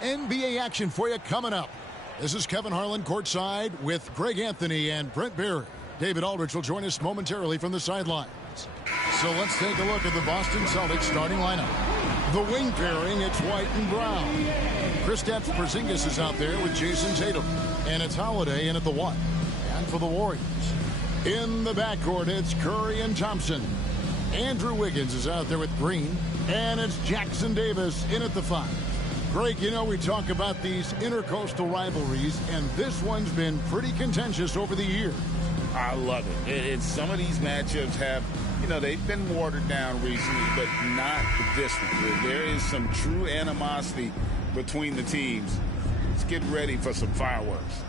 NBA action for you coming up. This is Kevin Harlan courtside with Greg Anthony and Brent Barry. David Aldridge will join us momentarily from the sidelines. So let's take a look at the Boston Celtics starting lineup. The wing pairing, it's White and Brown. Kristaps Porzingis is out there with Jason Tatum. And it's Holiday in at the 1. And for the Warriors, in the backcourt, it's Curry and Thompson. Andrew Wiggins is out there with Green. And it's Jackson Davis in at the 5. Greg, you know, we talk about these intercoastal rivalries, and this one's been pretty contentious over the years. I love it. Some of these matchups have, you know, they've been watered down recently, but not this one. There is some true animosity between the teams. Let's get ready for some fireworks.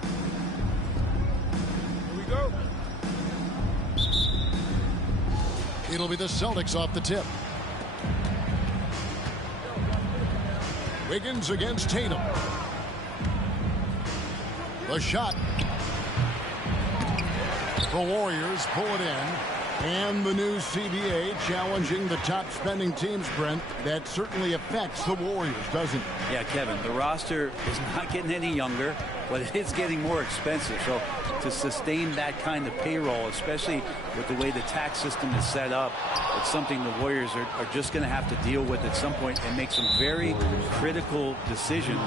Here we go. It'll be the Celtics off the tip. Wiggins against Tatum. The shot. The Warriors pull it in. And the new CBA challenging the top spending teams, Brent. That certainly affects the Warriors, doesn't it? Yeah, Kevin, the roster is not getting any younger, but it is getting more expensive. So to sustain that kind of payroll, especially with the way the tax system is set up, it's something the Warriors are just going to have to deal with at some point and make some very critical decisions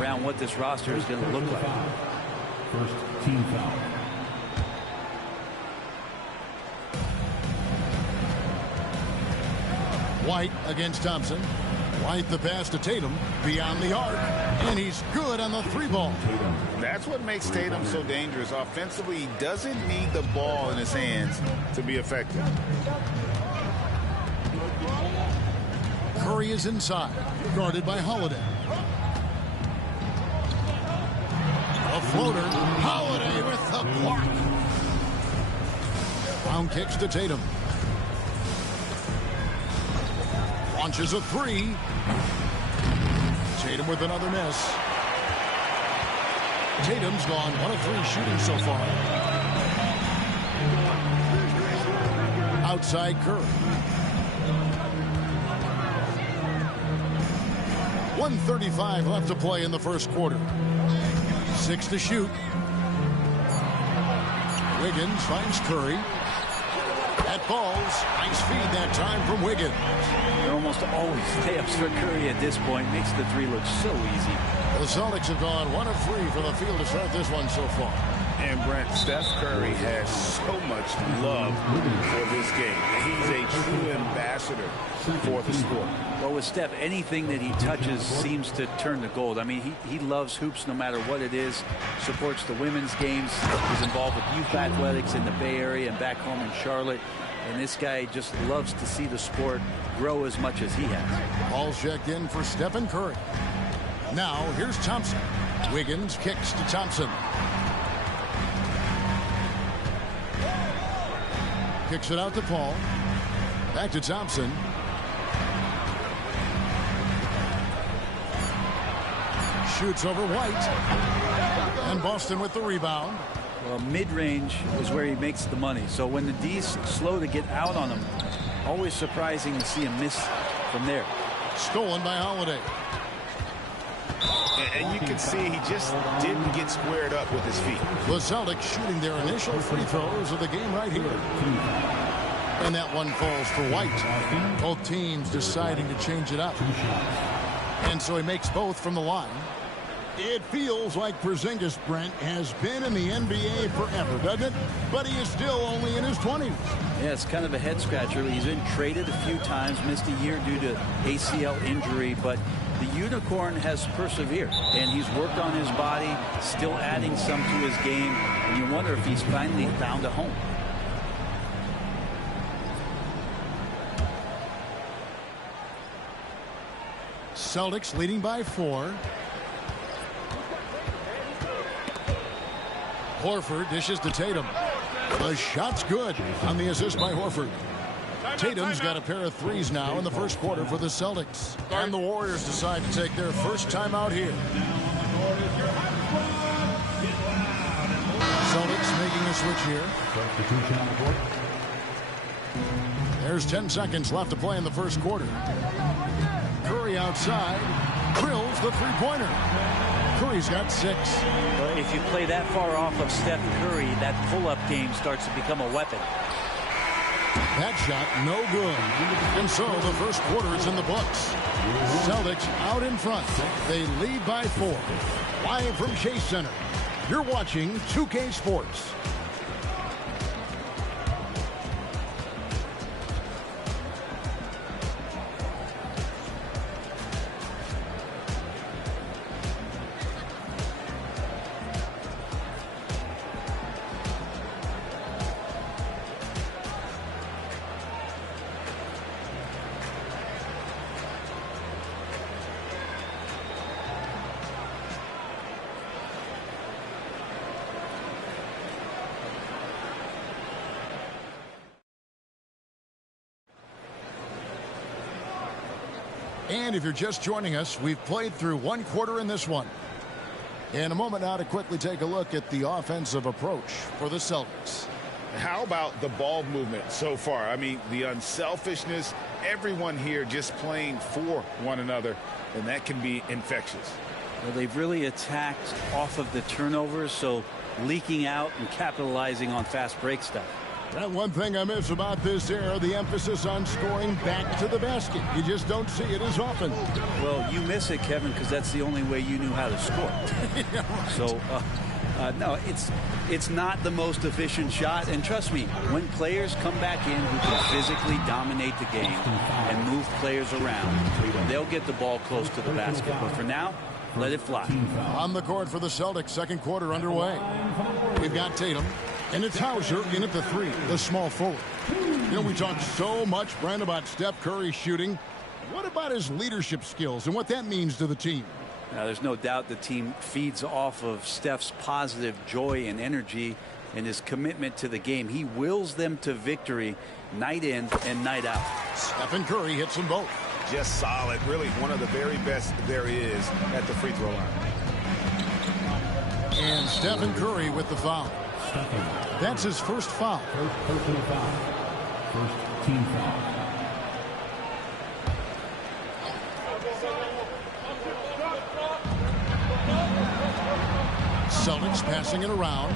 around what this roster is going to look like. First team foul. White against Thompson. White the pass to Tatum beyond the arc, and he's good on the 3-ball. That's what makes Tatum so dangerous. Offensively, he doesn't need the ball in his hands to be effective. Curry is inside, guarded by Holiday. A floater, Holiday with the block. Brown kicks to Tatum. Launches a 3. Tatum with another miss. Tatum's gone 1 of 3 shooting so far. Outside Curry. 1:35 left to play in the first quarter. 6 to shoot. Wiggins finds Curry. That falls. Nice feed that time from Wiggins. They're almost always layups for Curry at this point. Makes the 3 look so easy. The Celtics have gone 1 of 3 from the field to start this one so far. And Brent, Steph Curry has so much love for this game. He's a true ambassador for the sport. Well, with Steph, anything that he touches seems to turn to gold. I mean, he loves hoops no matter what it is. Supports the women's games. He's involved with youth athletics in the Bay Area and back home in Charlotte. And this guy just loves to see the sport grow as much as he has. Ball checked in for Stephen Curry. Now, here's Thompson. Wiggins kicks to Thompson. Kicks it out to Paul. Back to Thompson. Shoots over White. And Boston with the rebound. Well, mid-range is where he makes the money. So when the D's slow to get out on him, always surprising to see him miss from there. Stolen by Holiday. And you can see he just didn't get squared up with his feet. The Celtics shooting their initial free throws of the game right here. And that one falls for White. Both teams deciding to change it up. And so he makes both from the line. It feels like Porzingis, Brent, has been in the NBA forever, doesn't it? But he is still only in his 20s. Yeah, it's kind of a head-scratcher. He's been traded a few times, missed a year due to ACL injury, but the Unicorn has persevered, and he's worked on his body, still adding some to his game, and you wonder if he's finally found a home. Celtics leading by 4. Horford dishes to Tatum. The shot's good on the assist by Horford. Tatum's got a pair of 3s now in the first quarter for the Celtics. And the Warriors decide to take their first time out here. Celtics making a switch here. There's 10 seconds left to play in the first quarter. Curry outside. drills the three-pointer. Curry's got 6. Well, if you play that far off of Steph Curry, that pull-up game starts to become a weapon. That shot no good. And so the first quarter is in the books. Celtics out in front. They lead by 4. Live from Chase Center, you're watching 2K Sports. And if you're just joining us, we've played through one quarter in this one. In a moment now to quickly take a look at the offensive approach for the Celtics. How about the ball movement so far? I mean, the unselfishness, everyone here just playing for one another, and that can be infectious. Well, they've really attacked off of the turnovers, so leaking out and capitalizing on fast break stuff. That one thing I miss about this era, the emphasis on scoring back to the basket. You just don't see it as often. Well, you miss it, Kevin, because that's the only way you knew how to score. Yeah, right. So, no, it's not the most efficient shot. And trust me, when players come back in who can physically dominate the game and move players around, they'll get the ball close to the basket. But for now, let it fly. On the court for the Celtics, second quarter underway. We've got Tatum. And it's Hauser in at the 3, the small forward. You know, we talk so much, Brent, about Steph Curry shooting. What about his leadership skills and what that means to the team? Now, there's no doubt the team feeds off of Steph's positive joy and energy and his commitment to the game. He wills them to victory night in and night out. Stephen Curry hits them both. Just solid. Really one of the very best there is at the free throw line. And Stephen Curry with the foul. That's his first foul. First foul. First team foul. Celtics passing it around.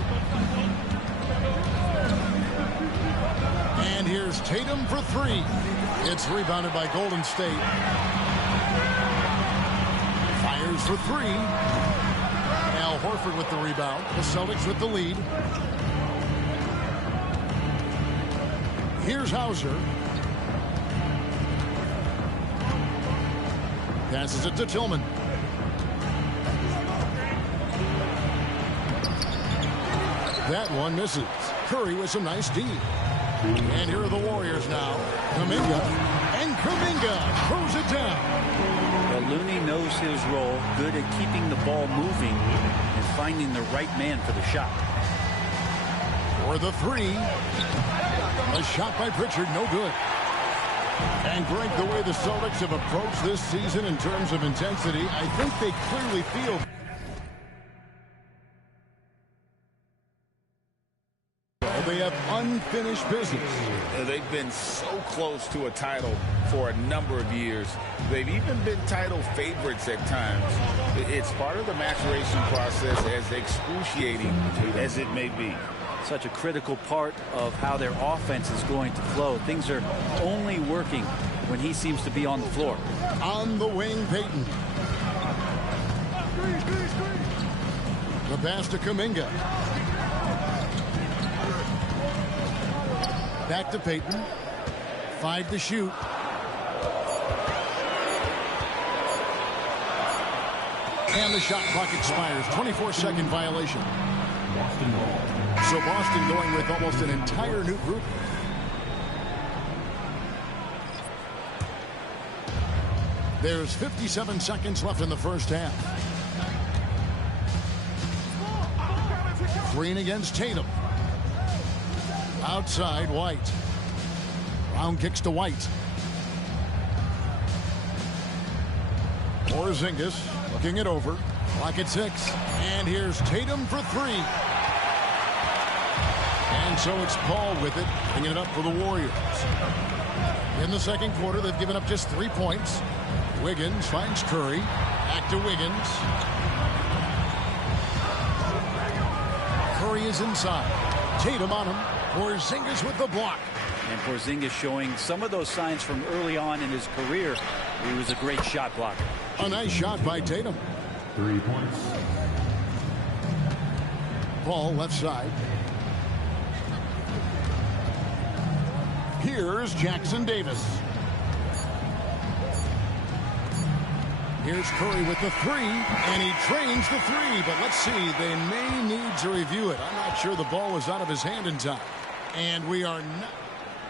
And here's Tatum for 3. It's rebounded by Golden State. Fires for 3. Al Horford with the rebound. The Celtics with the lead. Here's Hauser. Passes it to Tillman. That one misses. Curry with some nice D. And here are the Warriors now. Kuminga. And Kuminga throws it down. Well, Looney knows his role, good at keeping the ball moving and finding the right man for the shot. For the 3. A shot by Pritchard, no good. And Greg, the way the Celtics have approached this season in terms of intensity, I think they clearly feel they have unfinished business. They've been so close to a title for a number of years. They've even been title favorites at times. It's part of the maturation process, as excruciating as it may be. Such a critical part of how their offense is going to flow. Things are only working when he seems to be on the floor. On the wing, Payton. The pass to Kuminga. Back to Payton. 5 to shoot. And the shot clock expires. 24-second violation. So Boston going with almost an entire new group. There's 57 seconds left in the first half. Green against Tatum. Outside, White. Brown kicks to White. Porzingis looking it over. Clock at 6. And here's Tatum for 3. And so it's Paul with it, bringing it up for the Warriors. In the second quarter, they've given up just 3 points. Wiggins finds Curry. Back to Wiggins. Curry is inside. Tatum on him. Porzingis with the block. And Porzingis showing some of those signs from early on in his career. He was a great shot blocker. A nice shot by Tatum. 3 points. Ball left side. Here's Jackson Davis. Here's Curry with the three, and he trains the three. But let's see, they may need to review it. I'm not sure the ball was out of his hand in time. And we are not.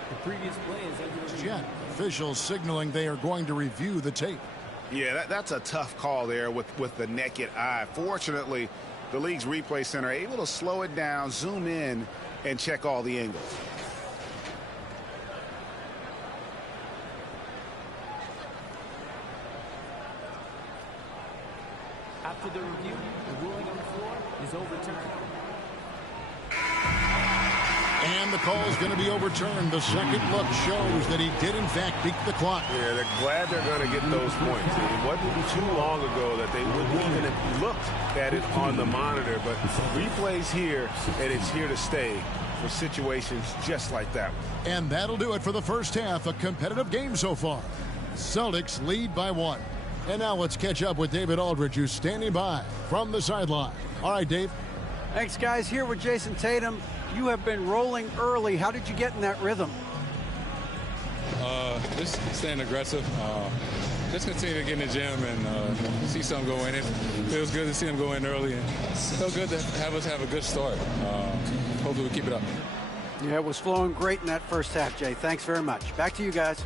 The previous play is under Yet officials signaling they are going to review the tape. Yeah, that's a tough call there with the naked eye. Fortunately, the league's replay center able to slow it down, zoom in, and check all the angles. After the review, the ruling on the floor is overturned. And the call is going to be overturned. The second look shows that he did, in fact, beat the clock. Yeah, they're glad they're going to get those points. It wasn't too long ago that they wouldn't even have looked at it on the monitor. But replay's here, and it's here to stay for situations just like that one. And that'll do it for the first half. A competitive game so far. Celtics lead by 1. And now let's catch up with David Aldridge, who's standing by from the sideline. All right, Dave. Thanks, guys. Here with Jason Tatum. You have been rolling early. How did you get in that rhythm? Just staying aggressive. Just continue to get in the gym and see something go in. It feels good to see them go in early. And it felt good to have us have a good start. Hopefully we keep it up. Yeah, it was flowing great in that first half, Jay. Thanks very much. Back to you guys.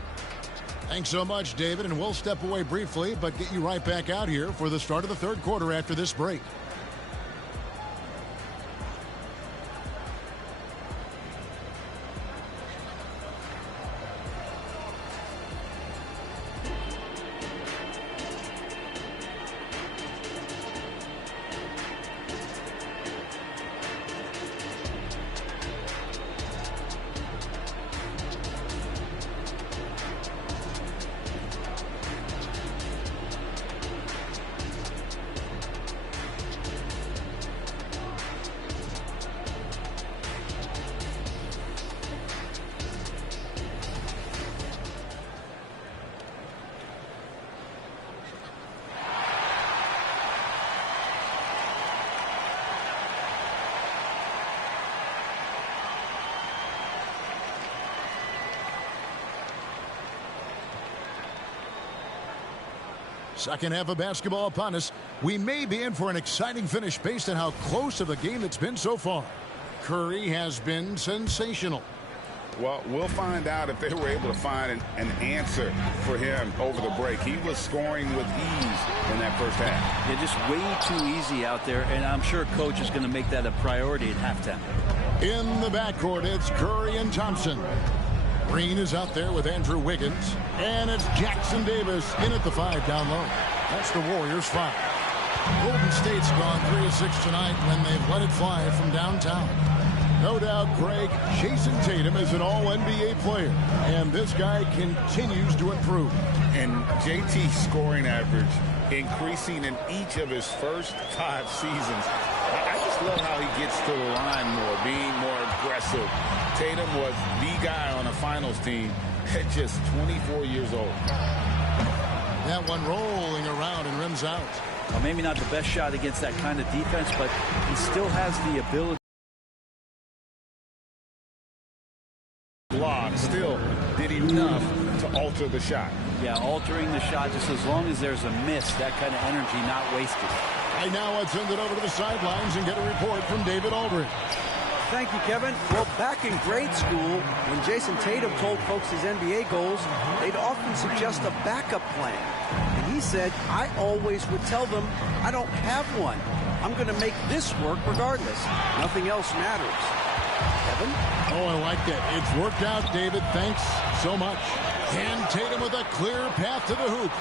Thanks so much, David. And we'll step away briefly, but get you right back out here for the start of the third quarter after this break. Second half of basketball upon us. We may be in for an exciting finish based on how close of a game it's been so far. Curry has been sensational. Well, we'll find out if they were able to find an answer for him over the break. He was scoring with ease in that first half. Yeah, just way too easy out there, and I'm sure coach is going to make that a priority at halftime. In the backcourt, it's Curry and Thompson. Green is out there with Andrew Wiggins. And it's Jackson Davis in at the 5 down low. That's the Warriors' 5. Golden State's gone 3 of 6 tonight when they've let it fly from downtown. No doubt, Greg, Jason Tatum is an all-NBA player. And this guy continues to improve. And JT's scoring average increasing in each of his first 5 seasons. I just love how he gets to the line more, being more aggressive. Tatum was the guy on a finals team at just 24 years old. That one rolling around and rims out. Well, maybe not the best shot against that kind of defense, but he still has the ability. Block still did enough to alter the shot. Yeah, altering the shot just as long as there's a miss, that kind of energy not wasted. Right now, let's send it over to the sidelines and get a report from David Aldridge. Thank you, Kevin. Well, back in grade school, when Jason Tatum told folks his NBA goals, they'd often suggest a backup plan. And he said, I always would tell them, I don't have one. I'm going to make this work regardless. Nothing else matters. Kevin? Oh, I like that. It's worked out, David. Thanks so much. And Tatum with a clear path to the hoop.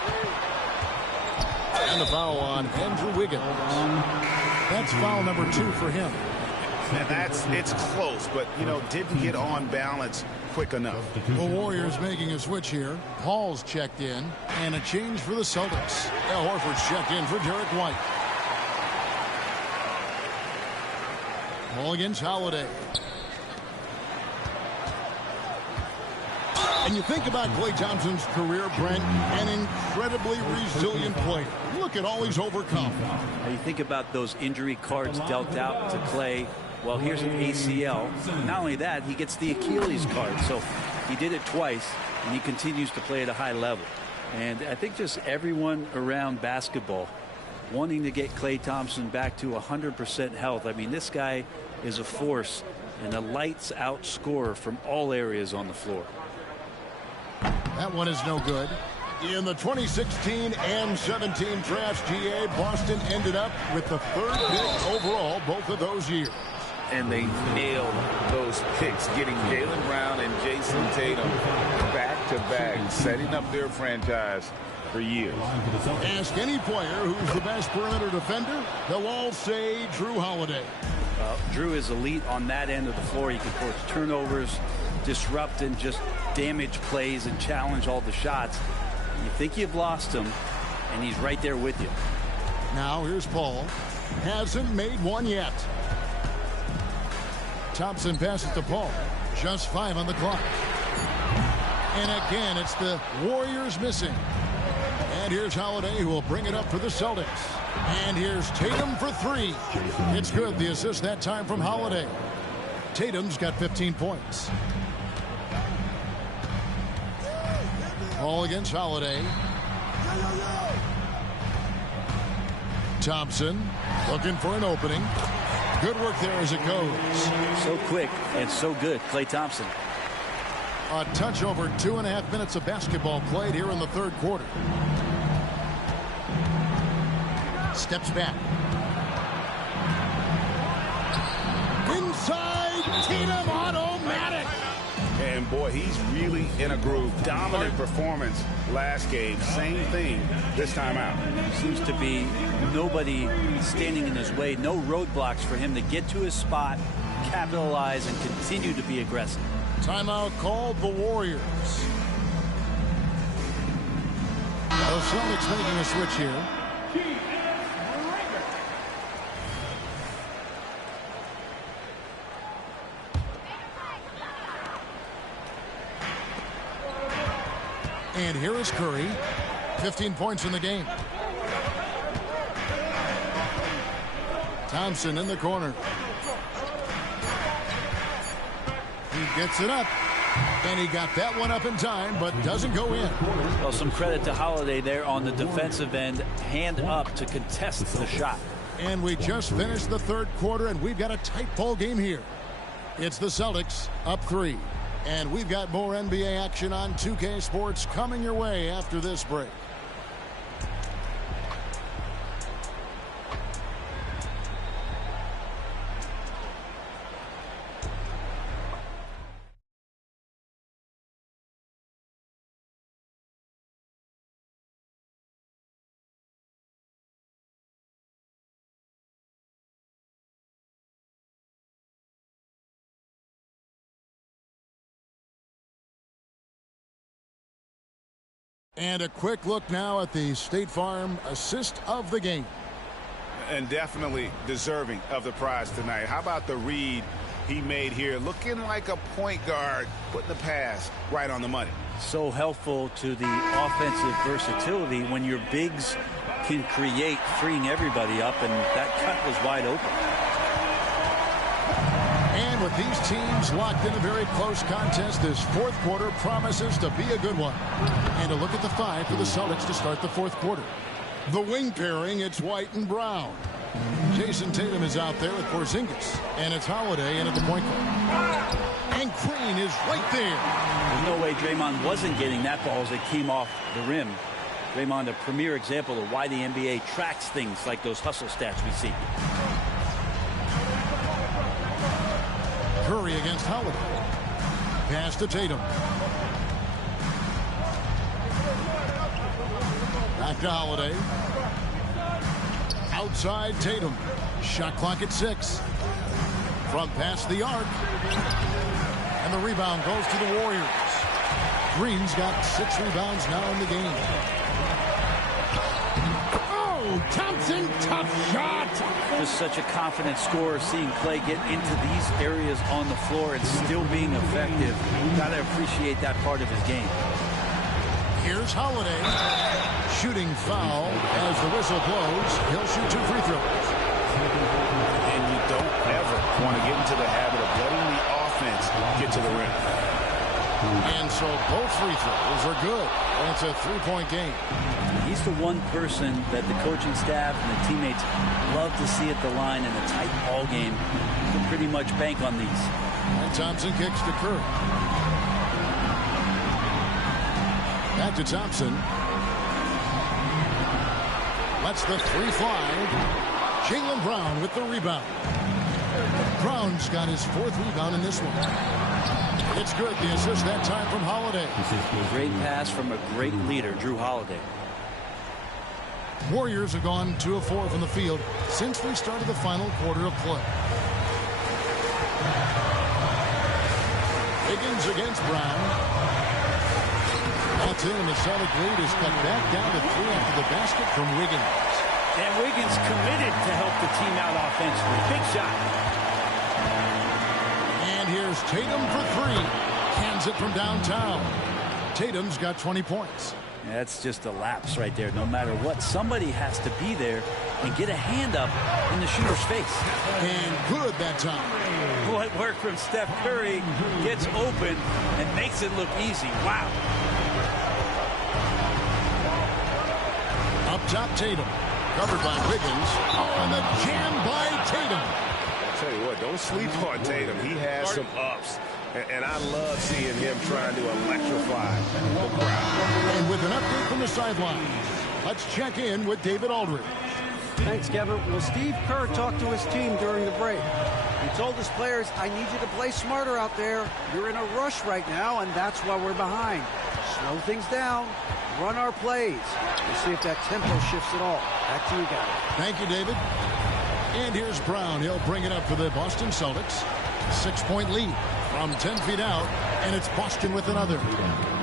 And the foul on Andrew Wiggins. That's foul number 2 for him. And it's close, but, didn't get on balance quick enough. The Warriors making a switch here. Paul's checked in, and a change for the Celtics. Al Horford's checked in for Derek White. Paul against Holiday. And you think about Klay Thompson's career, Brent, an incredibly resilient player. Look at all he's overcome. Now you think about those injury cards dealt out to Klay. Well, here's an ACL. Not only that, he gets the Achilles card. So he did it twice, and he continues to play at a high level. And I think just everyone around basketball wanting to get Klay Thompson back to 100% health. I mean, this guy is a force and a lights-out scorer from all areas on the floor. That one is no good. In the 2016 and 17 drafts, GA, Boston ended up with the 3rd pick overall both of those years. And they nailed those picks, getting Jaylen Brown and Jason Tatum back-to-back, setting up their franchise for years. Ask any player who's the best perimeter defender, they'll all say Drew Holiday. Drew is elite on that end of the floor. He can force turnovers, disrupt and just damage plays and challenge all the shots. You think you've lost him, and he's right there with you. Now here's Paul. Hasn't made one yet. Thompson passes to Paul. Just 5 on the clock. And again, it's the Warriors missing. And here's Holiday, who will bring it up for the Celtics. And here's Tatum for 3. It's good, the assist that time from Holiday. Tatum's got 15 points. Paul against Holiday. Thompson looking for an opening. Good work there as it goes. So quick and so good, Klay Thompson. A touch over 2.5 minutes of basketball played here in the 3rd quarter. Steps back. Inside, Tatum automatic. And boy, he's really in a groove. Dominant performance last game. Same thing this time out. Seems to be nobody standing in his way. No roadblocks for him to get to his spot, capitalize, and continue to be aggressive. Timeout called the Warriors. The Celtics making a switch here. And here is Curry. 15 points in the game. Thompson in the corner. He gets it up. And he got that one up in time, but doesn't go in. Well, some credit to Holiday there on the defensive end. Hand up to contest the shot. And we just finished the 3rd quarter, and we've got a tight ball game here. It's the Celtics up 3. And we've got more NBA action on 2K Sports coming your way after this break. And a quick look now at the State Farm assist of the game. And definitely deserving of the prize tonight. How about the read he made here? Looking like a point guard, putting the pass right on the money. So helpful to the offensive versatility when your bigs can create, freeing everybody up, and that cut was wide open. And with these teams locked in a very close contest, this 4th quarter promises to be a good one. And a look at the 5 for the Celtics to start the 4th quarter. The wing pairing, it's White and Brown. Jason Tatum is out there with Porzingis. And it's Holiday in at the point guard. And Green is right there. There's no way Draymond wasn't getting that ball as it came off the rim. Draymond, a premier example of why the NBA tracks things like those hustle stats we see. Curry against Holiday. Pass to Tatum. Back to Holiday. Outside Tatum. Shot clock at 6. From past the arc. And the rebound goes to the Warriors. Green's got 6 rebounds now in the game. Oh, Thompson, tough shot. Just such a confident scorer, seeing Clay get into these areas on the floor and still being effective. Got to appreciate that part of his game. Here's Holiday. Shooting foul as the whistle blows. He'll shoot 2 free throws. And you don't ever want to get into the habit of letting the offense get to the rim. And so both free throws are good. And it's a 3-point game. He's the one person that the coaching staff and the teammates love to see at the line in a tight ball game. You can pretty much bank on these. And Thompson kicks to Curry. Back to Thompson. Lets the 3 fly. Jaylen Brown with the rebound. Brown's got his 4th rebound in this one. It's good. The assist that time from Holiday. Great pass from a great leader, Drew Holiday. Warriors have gone 2 of 4 from the field since we started the final quarter of play. Higgins against Brown. That's in. The Celtic lead is cut back down to 3 after the basket from Wiggins. And Wiggins committed to help the team out offensively. Big shot. And here's Tatum for 3. Cans it from downtown. Tatum's got 20 points. Yeah, that's just a lapse right there. No matter what, somebody has to be there and get a hand up in the shooter's face. And good that time. What work from Steph Curry, gets open and makes it look easy. Wow. Up top, Tatum. Covered by Wiggins. Oh, and the jam by Tatum. I'll tell you what, don't sleep on Tatum. He has some ups. And I love seeing him trying to electrify the crowd. And with an update from the sideline, let's check in with David Aldridge. Thanks, Kevin. Well, Steve Kerr talked to his team during the break. He told his players, I need you to play smarter out there. You're in a rush right now, and that's why we're behind. Slow things down. Run our plays. We'll see if that tempo shifts at all. Back to you guys. Thank you, David. And here's Brown. He'll bring it up for the Boston Celtics. 6-point lead from 10 feet out, and it's Boston with another.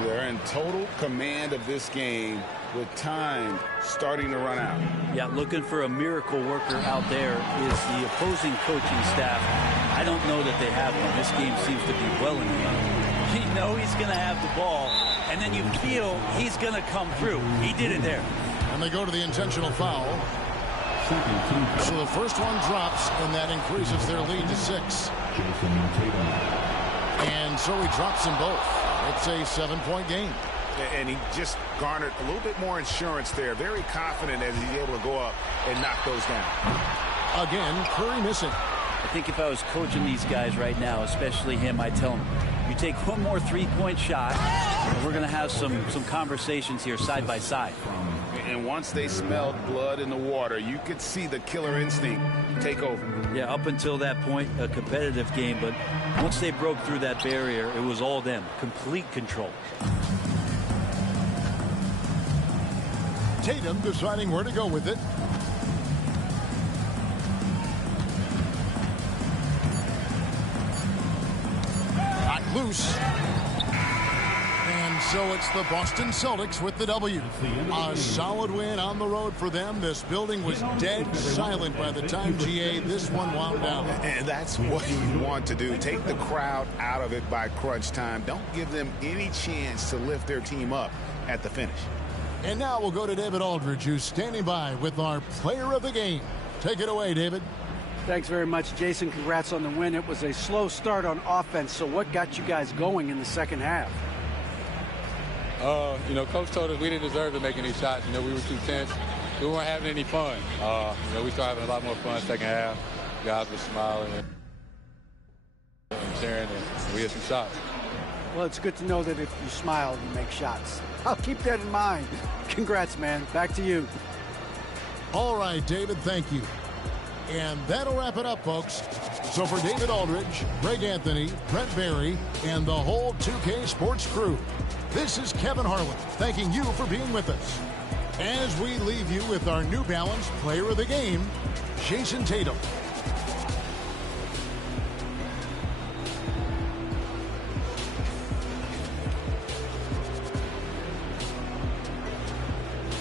They're in total command of this game with time starting to run out. Yeah, looking for a miracle worker out there is the opposing coaching staff. I don't know that they have one. This game seems to be well in hand. You know he's going to have the ball, and then you feel he's going to come through. He did it there. And they go to the intentional foul. So the first one drops, and that increases their lead to 6. And so he drops them both. It's a 7-point game. And he just garnered a little bit more insurance there. Very confident as he's able to go up and knock those down. Again, Curry missing. I think if I was coaching these guys right now, especially him, I'd tell him, you take one more 3-point shot, and we're going to have some conversations here side by side. And once they smelled blood in the water, you could see the killer instinct take over. Yeah, up until that point, a competitive game, but once they broke through that barrier, it was all them. Complete control. Tatum deciding where to go with it. Not loose. And so it's the Boston Celtics with the W. A solid win on the road for them. This building was dead silent by the time, GA, this one wound down. And that's what you want to do. Take the crowd out of it by crunch time. Don't give them any chance to lift their team up at the finish. And now we'll go to David Aldridge, who's standing by with our player of the game. Take it away, David. Thanks very much, Jason. Congrats on the win. It was a slow start on offense, so what got you guys going in the second half? You know, Coach told us we didn't deserve to make any shots. You know, we were too tense. We weren't having any fun. You know, we started having a lot more fun second half. Guys were smiling and cheering, and we had some shots. Well, it's good to know that if you smile, you make shots. I'll keep that in mind. Congrats, man. Back to you. All right, David, thank you. And that'll wrap it up, folks. So for David Aldridge, Greg Anthony, Brent Barry, and the whole 2K Sports crew, this is Kevin Harlan thanking you for being with us. As we leave you with our New Balance Player of the Game, Jason Tatum.